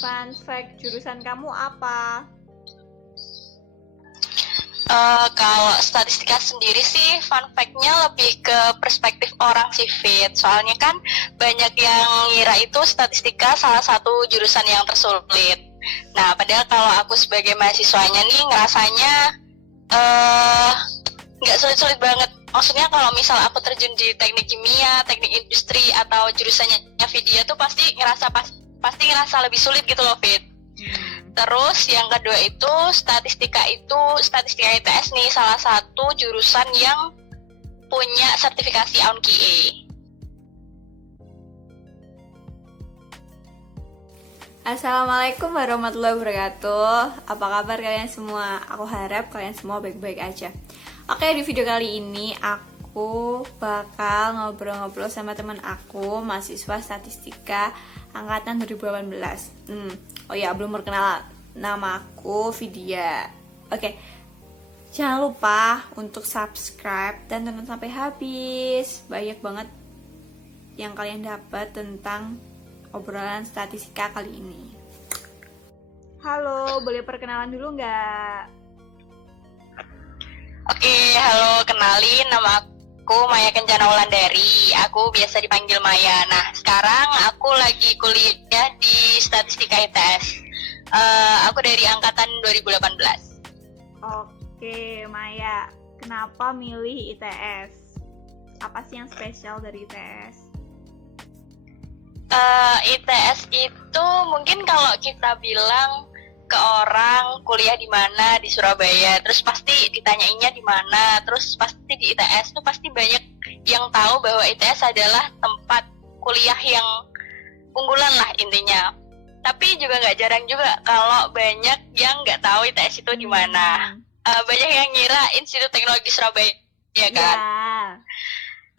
fun fact jurusan kamu apa? Kalau statistika sendiri sih fun fact-nya lebih ke perspektif orang sih Fit. Soalnya kan banyak yang ngira itu statistika salah satu jurusan yang tersulit. Nah, padahal kalau aku sebagai mahasiswanya nih ngerasanya nggak sulit-sulit banget. Maksudnya kalau misal aku terjun di teknik kimia, teknik industri atau jurusannya Vidya tuh pasti ngerasa lebih sulit gitu loh Fit. Terus yang kedua itu statistika ITS nih salah satu jurusan yang punya sertifikasi AUN-QA. Assalamualaikum warahmatullahi wabarakatuh. Apa kabar kalian semua? Aku harap kalian semua baik-baik aja. Oke, di video kali ini aku bakal ngobrol-ngobrol sama teman aku, mahasiswa statistika angkatan 2018. Oh ya, belum perkenalan. Nama aku Vidya. Oke, jangan lupa untuk subscribe dan tonton sampai habis. Banyak banget yang kalian dapat tentang obrolan statistika kali ini. Halo, boleh perkenalan dulu nggak? Oke, halo, kenalin nama aku Maya Kencana Wulandari. Aku biasa dipanggil Maya. Nah, sekarang aku lagi kuliah di statistika ITS. Aku dari angkatan 2018. Oke, Maya, kenapa milih ITS? Apa sih yang spesial dari ITS? ITS itu mungkin kalau kita bilang ke orang kuliah di mana di Surabaya, terus pasti ditanyainnya di mana, terus pasti di ITS tuh pasti banyak yang tahu bahwa ITS adalah tempat kuliah yang unggulan lah intinya. Tapi juga nggak jarang juga kalau banyak yang nggak tahu ITS itu di mana. Banyak yang ngira Institut Teknologi Surabaya, ya kan? Yeah.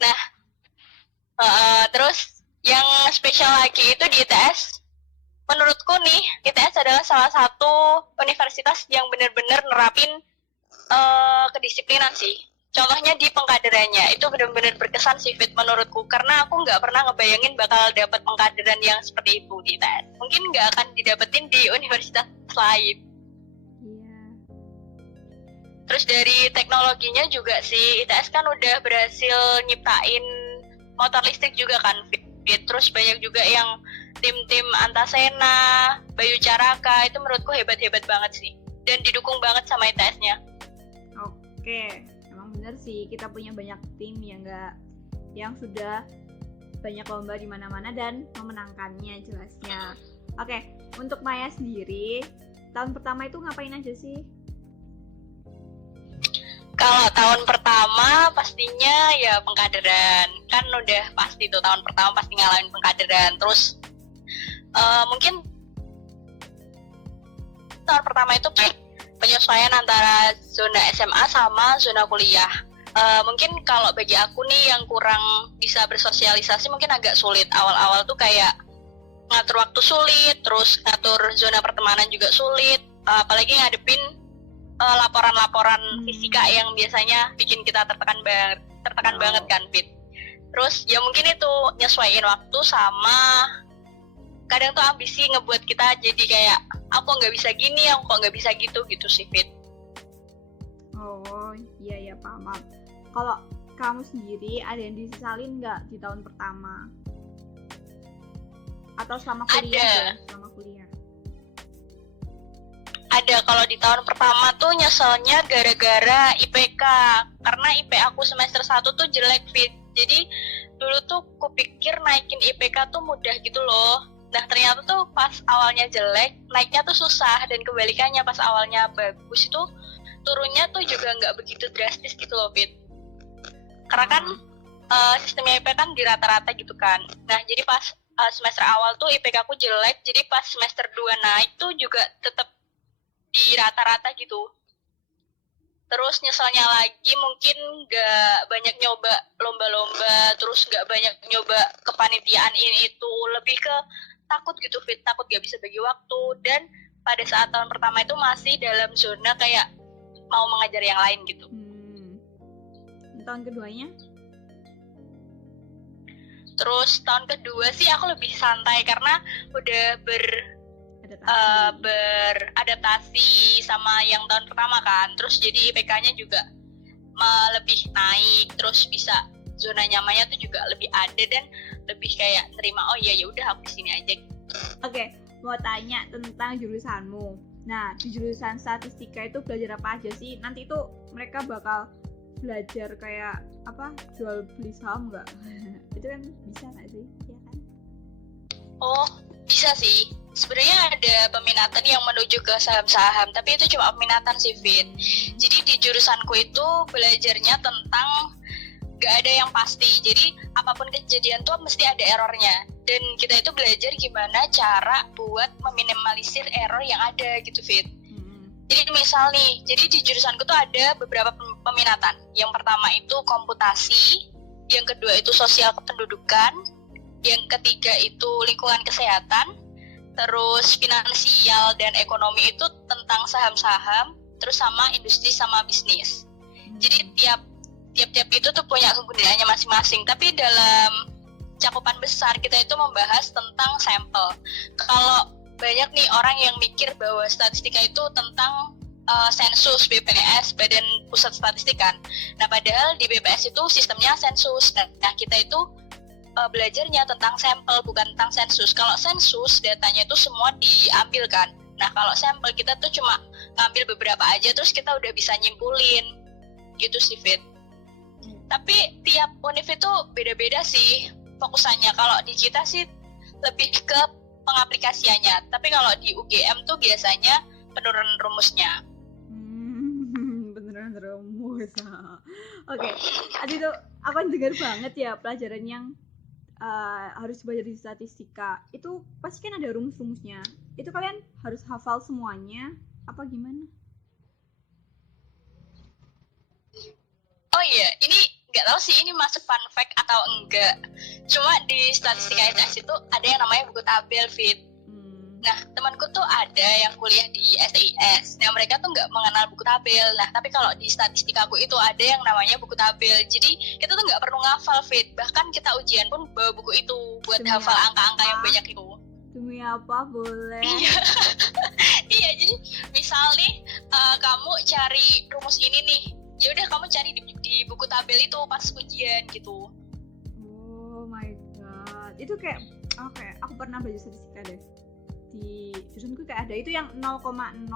Nah, terus yang spesial lagi itu di ITS, menurutku nih, ITS adalah salah satu universitas yang benar-benar nerapin kedisiplinan sih. Contohnya di pengkaderannya, itu benar-benar berkesan sih Fit menurutku, karena aku nggak pernah ngebayangin bakal dapat pengkaderan yang seperti itu di ITS. Mungkin nggak akan didapetin di universitas lain. Yeah. Terus dari teknologinya juga sih, ITS kan udah berhasil nyiptain motor listrik juga kan Fit. Terus banyak juga yang tim-tim Antasena, Bayu Caraka, itu menurutku hebat-hebat banget sih. Dan didukung banget sama ITS-nya. Oke, emang bener sih kita punya banyak tim yang sudah banyak lomba di mana-mana dan memenangkannya jelasnya. Oke, untuk Maya sendiri, tahun pertama itu ngapain aja sih? Kalau tahun pertama pastinya ya pengkaderan. Kan udah pasti tuh tahun pertama pasti ngalamin pengkaderan. Terus mungkin tahun pertama itu penyesuaian antara zona SMA sama zona kuliah. Mungkin kalau bagi aku nih yang kurang bisa bersosialisasi mungkin agak sulit. Awal-awal tuh kayak ngatur waktu sulit, terus ngatur zona pertemanan juga sulit, apalagi ngadepin laporan-laporan fisika yang biasanya bikin kita tertekan banget kan Fit. Terus ya mungkin itu nyesuaiin waktu sama kadang tuh ambisi ngebuat kita jadi kayak aku nggak bisa gini, aku kok nggak bisa gitu sih Fit. Oh iya paham. Kalau kamu sendiri ada yang disesalin nggak di tahun pertama? Atau selama kuliah? Selama kuliah. Ada, kalau di tahun pertama tuh nyeselnya gara-gara IPK. Karena IP aku semester 1 tuh jelek Fit. Jadi dulu tuh kupikir naikin IPK tuh mudah gitu loh. Nah ternyata tuh pas awalnya jelek, naiknya tuh susah. Dan kebalikannya pas awalnya bagus itu turunnya tuh juga nggak begitu drastis gitu loh Fit. Karena kan sistemnya IP kan di rata-rata gitu kan. Nah jadi pas semester awal tuh IPK aku jelek. Jadi pas semester 2 naik tuh juga tetap di rata-rata gitu. Terus nyeselnya lagi mungkin gak banyak nyoba lomba-lomba, terus gak banyak nyoba kepanitiaan ini itu, lebih ke takut gitu Fit, takut gak bisa bagi waktu. Dan pada saat tahun pertama itu masih dalam zona kayak mau mengajar yang lain gitu. Tahun keduanya? Terus tahun kedua sih aku lebih santai karena udah beradaptasi sama yang tahun pertama kan. Terus jadi IPK-nya juga lebih naik, terus bisa zona nyamannya tuh juga lebih ada dan lebih kayak terima, oh ya udah aku di sini aja. Oke, mau tanya tentang jurusanmu. Nah, di jurusan statistika itu belajar apa aja sih? Nanti itu mereka bakal belajar kayak apa? Jual beli saham nggak? Itu kan bisa nggak sih? Iya kan? Oh, bisa sih. Sebenarnya ada peminatan yang menuju ke saham-saham, tapi itu cuma peminatan sih, Fit. Jadi di jurusanku itu belajarnya tentang gak ada yang pasti. Jadi apapun kejadian tuh mesti ada errornya. Dan kita itu belajar gimana cara buat meminimalisir error yang ada gitu, Fit. Jadi misal nih, jadi di jurusanku tuh ada beberapa peminatan. Yang pertama itu komputasi, yang kedua itu sosial kependudukan, yang ketiga itu lingkungan kesehatan, terus finansial dan ekonomi itu tentang saham-saham, terus sama industri sama bisnis. Jadi tiap itu tuh punya kegunaannya masing-masing. Tapi dalam cakupan besar kita itu membahas tentang sampel. Kalau banyak nih orang yang mikir bahwa statistika itu tentang sensus, BPS, Badan Pusat Statistik kan. Nah padahal di BPS itu sistemnya sensus. Nah kita itu belajarnya tentang sampel, bukan tentang sensus. Kalau sensus datanya itu semua diambil kan. Nah kalau sampel kita tuh cuma ngambil beberapa aja, terus kita udah bisa nyimpulin gitu sih, Fit. Tapi tiap univ itu beda-beda sih fokusannya. Kalau di kita sih lebih ke pengaplikasiannya. Tapi kalau di UGM tuh biasanya penurunan rumusnya. Penurunan rumus. Oke. Tadi tuh aku dengar banget ya pelajaran yang harus belajar di statistika. Itu pasti kan ada rumus-rumusnya. Itu kalian harus hafal semuanya apa gimana? Oh iya, ini nggak tahu sih ini masuk fun fact atau enggak. Cuma di statistika ITS itu ada yang namanya buku tabel, Fit. Nah, temanku tuh ada yang kuliah di STIS. Nah, mereka tuh nggak mengenal buku tabel. Nah, tapi kalau di statistikaku itu ada yang namanya buku tabel. Jadi, kita tuh nggak perlu ngafal, Fit. Bahkan kita ujian pun bawa buku itu buat hafal angka-angka yang banyak itu. Demi apa? Boleh? Iya, jadi misal nih, kamu cari rumus ini nih. Ya udah kamu cari di buku tabel itu pas ujian gitu. Oh my god. Itu kayak aku pernah belajar statistika deh. Di jurusanku kayak ada itu yang 0,05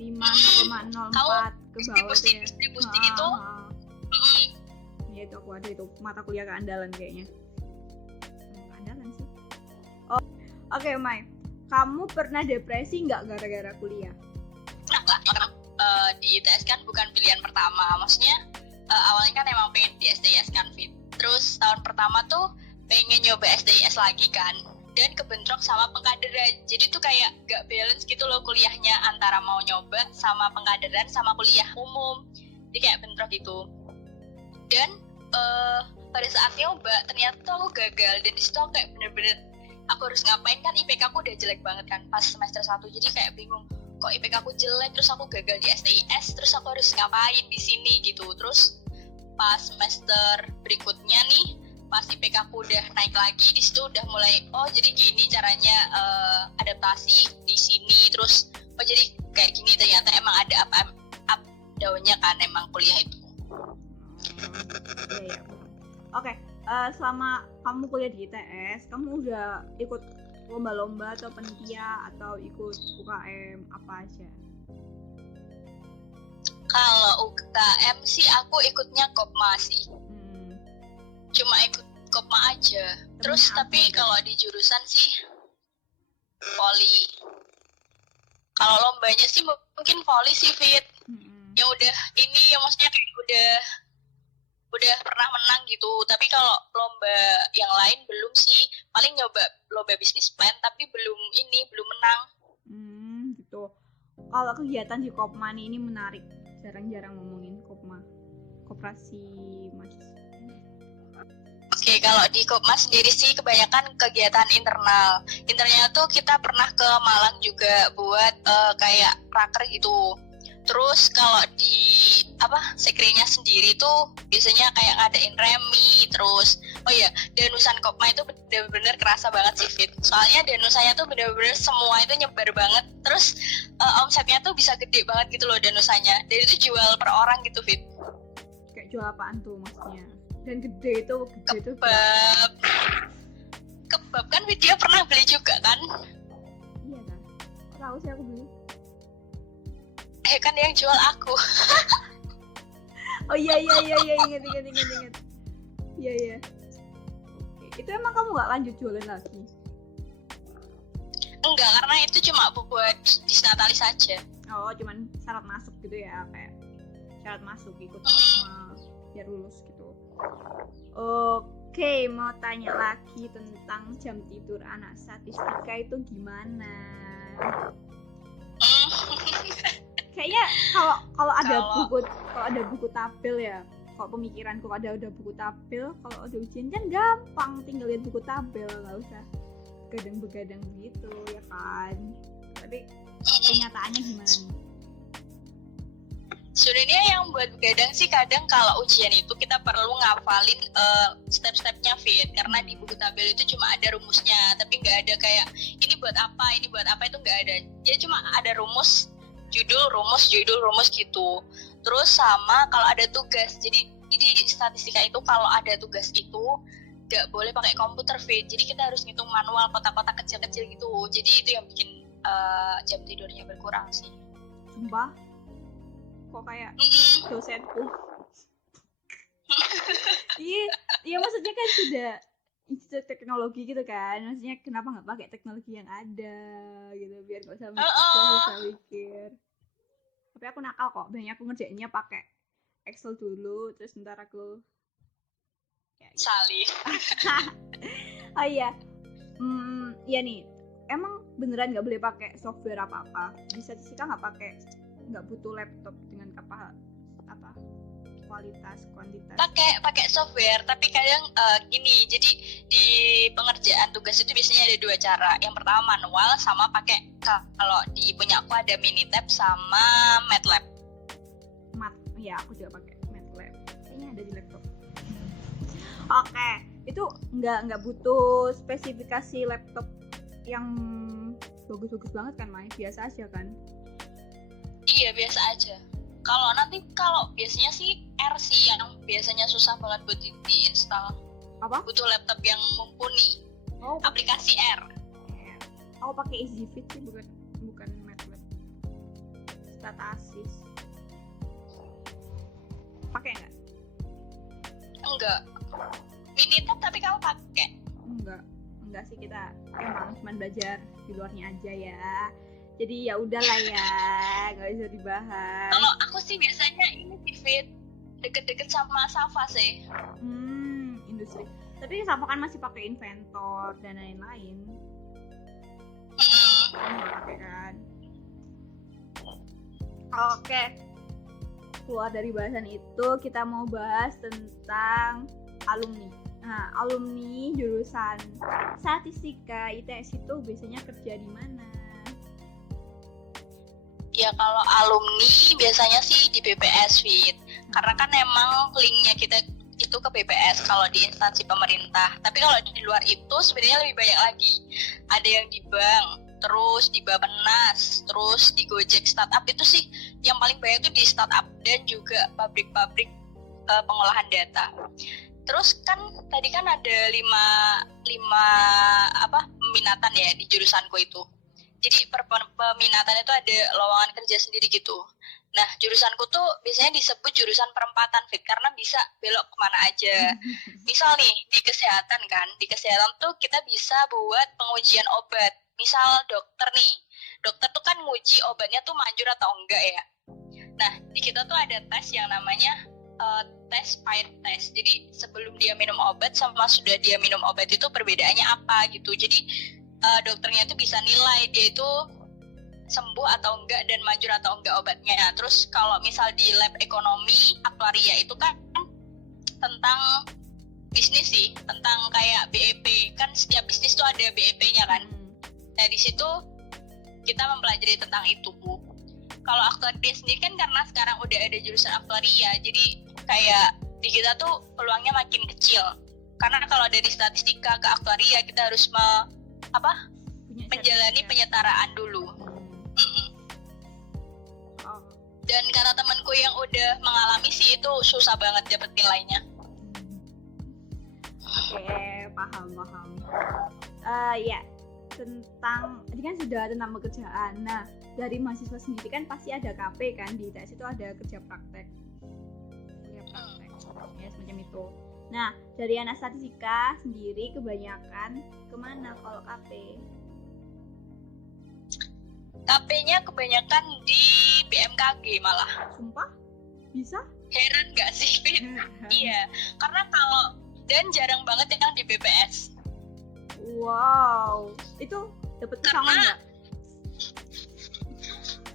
0,04 ke bawah distribusi itu. Ya itu aku ada itu mata kuliah keandalan kayaknya. Keandalan sih. Oh, oke, Mai. Kamu pernah depresi nggak gara-gara kuliah? Di ITS kan bukan pilihan pertama. Maksudnya awalnya kan emang pengen di STIS kan, Fit. Terus tahun pertama tuh pengen nyoba STIS lagi kan. Dan kebentrok sama pengkaderan. Jadi tuh kayak gak balance gitu loh kuliahnya antara mau nyoba sama pengkaderan sama kuliah umum. Jadi kayak bentrok gitu. Dan pada saat nyoba ternyata tuh aku gagal. Dan disitu aku kayak bener-bener aku harus ngapain, kan IPK aku udah jelek banget kan pas semester 1. Jadi kayak bingung, kok IPK aku jelek terus aku gagal di STIS, terus aku harus ngapain di sini gitu. Terus pas semester berikutnya nih, pas IPK aku udah naik lagi, di situ udah mulai jadi gini caranya adaptasi di sini. Terus jadi kayak gini, ternyata emang ada up down-nya kan emang kuliah itu. Iya. Oke, selama kamu kuliah di ITS, kamu udah ikut lomba-lomba atau panitia atau ikut UKM apa aja? Kalau UKM sih aku ikutnya Kopma sih. Cuma ikut Kopma aja. Terus tapi kalau di jurusan sih voli. Kalau lombanya sih mungkin voli sih, Fit. Yang udah ini yang maksudnya kayak udah pernah menang gitu. Tapi kalau lomba yang lain belum sih. Paling nyoba lomba bisnis plan tapi belum menang. Gitu. Kalau kegiatan di Kopma ini menarik. Jarang-jarang ngomongin Kopma. Koperasi mahasiswa. Oke, kalau di Kopma sendiri sih kebanyakan kegiatan internal. Internalnya tuh kita pernah ke Malang juga buat kayak raker gitu. Terus kalau di sekrenya sendiri tuh biasanya kayak ngadain remi, terus Oh iya, danusan Kopma itu bener-bener kerasa banget sih Fit. Soalnya danusanya tuh bener-bener semua itu nyebar banget. Terus omsetnya tuh bisa gede banget gitu loh danusanya. Dan itu jual per orang gitu Fit. Kayak jual apaan tuh maksudnya? Dan gede itu kebab. Kebab kan Fit, dia pernah beli juga kan? Iya kan? Tahu sih aku beli. Kan yang jual aku. Oh iya ingat. Iya. Oke. Itu emang kamu nggak lanjut jualan lagi? Enggak, karena itu cuma buat disnatalis saja. Oh, cuman syarat masuk gitu ya, kayak syarat masuk ikut sama biar lulus gitu. Oke, mau tanya lagi tentang jam tidur anak statistika itu gimana? Kayaknya kalau ada buku tabel ya, kalau pemikiranku ada buku tabel, kalau ada ujian kan gampang, tinggal lihat buku tabel, nggak usah begadang gitu ya kan. Tapi kenyataannya gimana nih? Sebenarnya yang buat begadang sih kadang kalau ujian itu kita perlu ngafalin step-stepnya Fit, karena di buku tabel itu cuma ada rumusnya, tapi nggak ada kayak ini buat apa itu nggak ada. Dia cuma ada rumus, judul rumus gitu. Terus sama kalau ada tugas, jadi di statistika itu kalau ada tugas itu nggak boleh pakai komputer Fit, jadi kita harus ngitung manual kotak-kotak kecil-kecil gitu. Jadi itu yang bikin jam tidurnya berkurang sih. Sumpah, kok kayak dosenku. Iya maksudnya kan sudah institut teknologi gitu kan, maksudnya kenapa nggak pakai teknologi yang ada gitu biar nggak usah mikir. Tapi aku nakal kok, banyak aku ngerjainnya pakai Excel dulu, terus ntar aku ya, gitu. Salih. Oh iya, iya nih, emang beneran nggak boleh pakai software apa-apa? Di statistika nggak butuh laptop dengan kualitas kuantitas. Pakai software, tapi kadang gini, jadi di pengerjaan tugas itu biasanya ada dua cara. Yang pertama manual, sama pakai, kalau di punya aku ada Minitab sama MATLAB. Ya aku juga pakai MATLAB, kayaknya ada di laptop. Oke, itu nggak butuh spesifikasi laptop yang bagus-bagus banget kan, Mai? Biasa aja kan? Iya, biasa aja. Kalau biasanya sih R sih yang biasanya susah banget buat diinstal. Apa? Butuh laptop yang mumpuni. Oh, aplikasi R. Aku pakai EasyFit sih, bukan MATLAB. Statasis. Pakai nggak? Enggak. Minitab tapi kamu pakai? Enggak sih, kita emang cuma belajar di luarnya aja ya. Jadi ya udahlah ya, nggak bisa dibahas. Kalau aku sih biasanya ini di Fit deket-deket sama Safa sih. Industri. Tapi Safa kan masih pakai Inventor dan lain-lain. Nggak pakai kan? Oke. Keluar dari bahasan itu, kita mau bahas tentang alumni. Nah, alumni jurusan statistika ITS itu biasanya kerja di mana? Ya kalau alumni biasanya sih di BPS Fit, karena kan emang linknya kita itu ke BPS kalau di instansi pemerintah. Tapi kalau di luar itu sebenarnya lebih banyak lagi. Ada yang di bank, terus di Bappenas, terus di Gojek startup. Itu sih yang paling banyak tuh di startup dan juga pabrik-pabrik pengolahan data. Terus kan tadi kan ada lima peminatan ya di jurusanku itu. Jadi per peminatan itu ada lowongan kerja sendiri gitu. Nah, jurusanku tuh biasanya disebut jurusan perempatan Fit, karena bisa belok kemana aja. Misal nih, di kesehatan kan, di kesehatan tuh kita bisa buat pengujian obat. Misal dokter nih, dokter tuh kan nguji obatnya tuh manjur atau enggak ya. Nah, di kita tuh ada tes yang namanya tes pahit test. Jadi sebelum dia minum obat sama sudah dia minum obat itu perbedaannya apa gitu. Jadi dokternya itu bisa nilai dia itu sembuh atau enggak dan manjur atau enggak obatnya. Terus kalau misal di lab ekonomi aktuaria itu kan tentang bisnis sih, tentang kayak BEP. Kan setiap bisnis tuh ada BEP-nya kan. Nah, di situ kita mempelajari tentang itu, Bu. Kalau aktuaria sendiri kan karena sekarang udah ada jurusan aktuaria, jadi kayak di kita tuh peluangnya makin kecil. Karena kalau dari statistika ke aktuaria kita harus menjalani penyetaraan dulu. Oh. Dan kata temanku yang udah mengalami sih itu susah banget dapet nilainya. Oke, paham. Ya, tentang ini kan sudah tentang pekerjaan. Nah, dari mahasiswa sendiri kan pasti ada KP kan, di ITS itu ada kerja praktek. Ya, semacam itu. Nah, dari anak statistika sendiri kebanyakan kemana kalau KP? KP-nya kebanyakan di BMKG malah. Sumpah? Bisa? Heran gak sih, Fit? Iya, karena dan jarang banget yang di BPS. Wow, itu dapat pesangon nggak?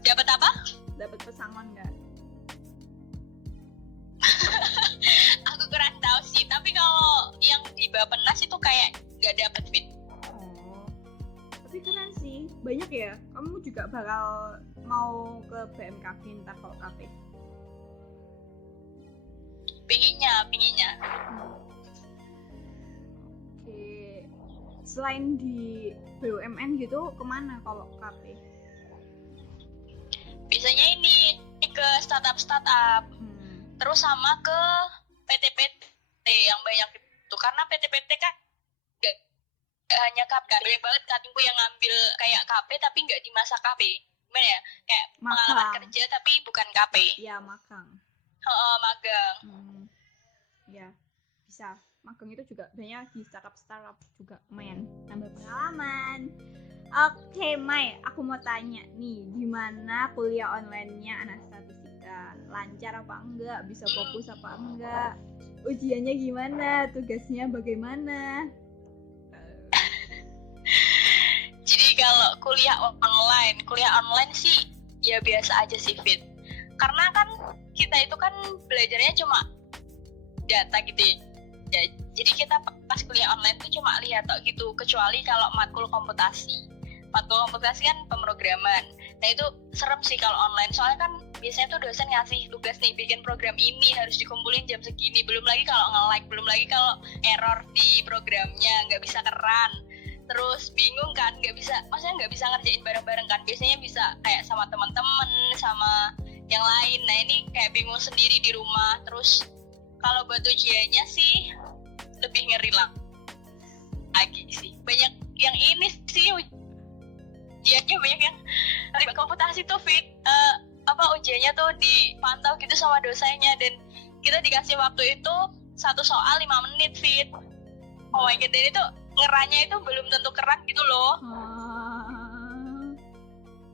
Dapat apa? Dapat pesangon nggak? Aku kurang tahu sih, tapi kalau yang di Bappenas itu kayak nggak dapat, Fit. Oh, tapi keren sih, banyak ya. Kamu juga bakal mau ke BMKG ntar kalau KP? Pinginnya. Oke, selain di BUMN gitu, kemana kalau KP? Biasanya ini ke startup, terus sama ke PT-PT yang banyak itu. Karena PT-PT kan gak hanya KP, banyak banget katinku yang ngambil kayak KP tapi nggak di masa KP. Gimana ya? Kayak pengalaman kerja tapi bukan KP. Iya, magang. Magang. Ya, bisa. Magang itu juga banyak di startup juga lumayan nambah pengalaman. Oke, Mai, aku mau tanya nih, gimana kuliah online-nya anak statistika? Lancar apa enggak? Bisa fokus apa enggak? Ujiannya gimana? Tugasnya bagaimana? Jadi kalau kuliah online sih ya biasa aja sih, Fit. Karena kan kita itu kan belajarnya cuma data gitu ya. Jadi kita pas kuliah online tuh cuma lihat gitu, kecuali kalau matkul komputasi. Matkul komputasi kan pemrograman. Nah itu serem sih kalau online, soalnya kan biasanya tuh dosen ngasih tugas nih, bikin program ini harus dikumpulin jam segini. Belum lagi kalau nge-like, belum lagi kalau error di programnya, nggak bisa keran. Terus bingung kan, maksudnya nggak bisa ngerjain bareng-bareng kan. Biasanya bisa kayak sama teman-teman, sama yang lain. Nah ini kayak bingung sendiri di rumah. Terus kalau buat ujiannya sih lebih ngeri lagi sih. Banyak yang ini sih ujiannya, banyak yang ribet komputasi tuh, Fit. Ujiannya tuh dipantau gitu sama dosennya, dan kita dikasih waktu itu 1 soal 5 menit, Fit. Oh my god, dan itu ngeranya itu belum tentu keran gitu loh.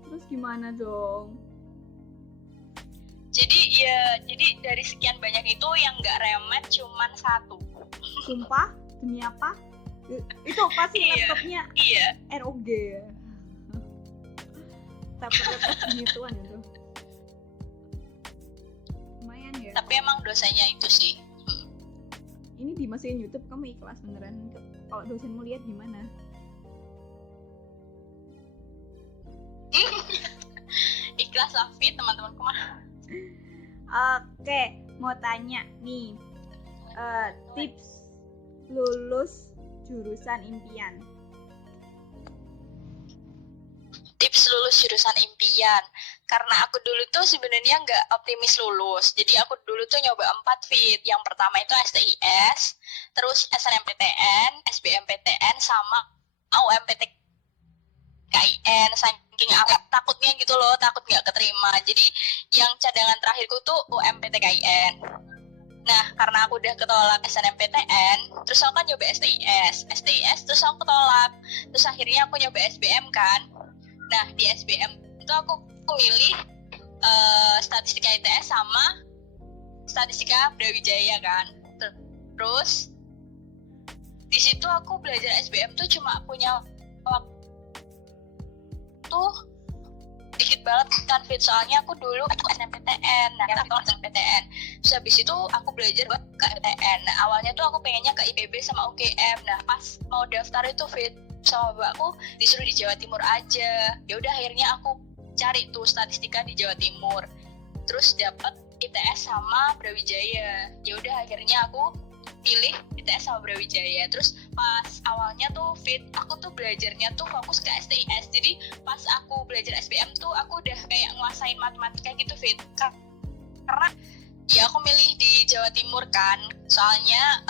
Terus gimana dong? Jadi dari sekian banyak itu yang nggak remet cuman 1. Sumpah? Demi apa? Itu pasti laptopnya ROG ya? Laptop begituan itu. Lumayan ya. Tapi emang dosennya itu sih. Ini dimasukin YouTube, kamu ikhlas beneran? Kalau dosenmu lihat gimana? Ikhlas lah, Fit, teman-temanku mah. Oke, mau tanya nih, tips lulus jurusan impian. Tips lulus jurusan impian. Karena aku dulu tuh sebenarnya nggak optimis lulus. Jadi aku dulu tuh nyoba 4 Fit. Yang pertama itu STIS, terus SNMPTN, SBMPTN, sama UMPTKIN. Saking aku takutnya gitu loh, takut nggak keterima. Jadi yang cadangan terakhirku tuh UMPTKIN. Nah, karena aku udah ketolak SNMPTN, terus aku kan nyoba STIS, terus aku ketolak. Terus akhirnya aku nyoba SBM kan. Nah, di SBM itu aku milih statistika ITS sama statistika Brawijaya kan. Terus di situ aku belajar SBM tuh cuma punya waktu dikit banget kan, Fit. Soalnya aku dulu SNMPTN, nah aku SNMPTN. Terus habis itu aku belajar buat ke PTN. Nah, awalnya tuh aku pengennya ke IPB sama UGM. Nah, pas mau daftar itu, Fit, sama bapakku disuruh di Jawa Timur aja. Ya udah akhirnya aku cari tuh statistika di Jawa Timur. Terus dapat ITS sama Brawijaya. Ya udah akhirnya aku pilih ITS sama Brawijaya. Terus pas awalnya tuh fit, aku tuh belajarnya tuh fokus ke STIS. Jadi pas aku belajar SBM tuh aku udah kayak nguasain matematika gitu fit. Karena ya aku milih di Jawa Timur kan. Soalnya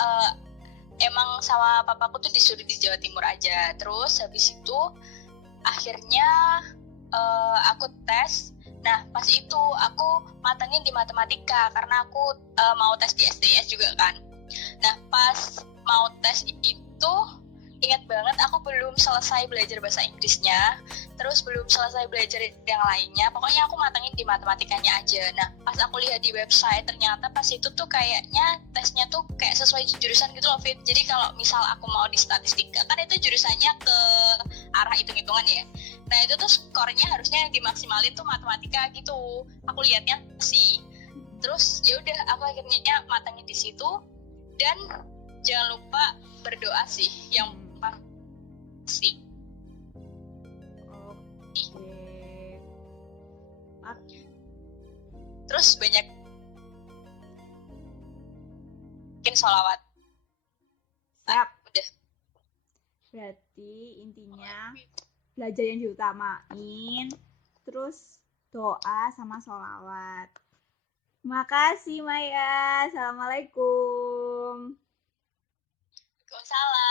emang sama papaku tuh disuruh di Jawa Timur aja. Terus habis itu akhirnya aku tes. Nah pas itu aku matangin di matematika karena aku mau tes di STIS juga kan. Nah pas mau tes itu ingat banget aku belum selesai belajar bahasa Inggrisnya, terus belum selesai belajar yang lainnya, pokoknya aku matangin di matematikanya aja. Nah pas aku lihat di website ternyata pas itu tuh kayaknya tesnya tuh kayak sesuai jurusan gitu loh Fit. Jadi kalau misal aku mau di statistika kan itu jurusannya ke arah hitung-hitungan ya. Nah itu tuh skornya harusnya dimaksimalin tuh matematika gitu. Aku lihatnya sih. Terus ya udah aku akhirnya matangin di situ. Dan jangan lupa berdoa sih yang pasti. Oke. Terus banyak bikin sholawat. Siap. Udah. Berarti intinya belajar yang diutamain, terus doa sama sholawat. Makasih Maya. Assalamualaikum. Waalaikumsalam.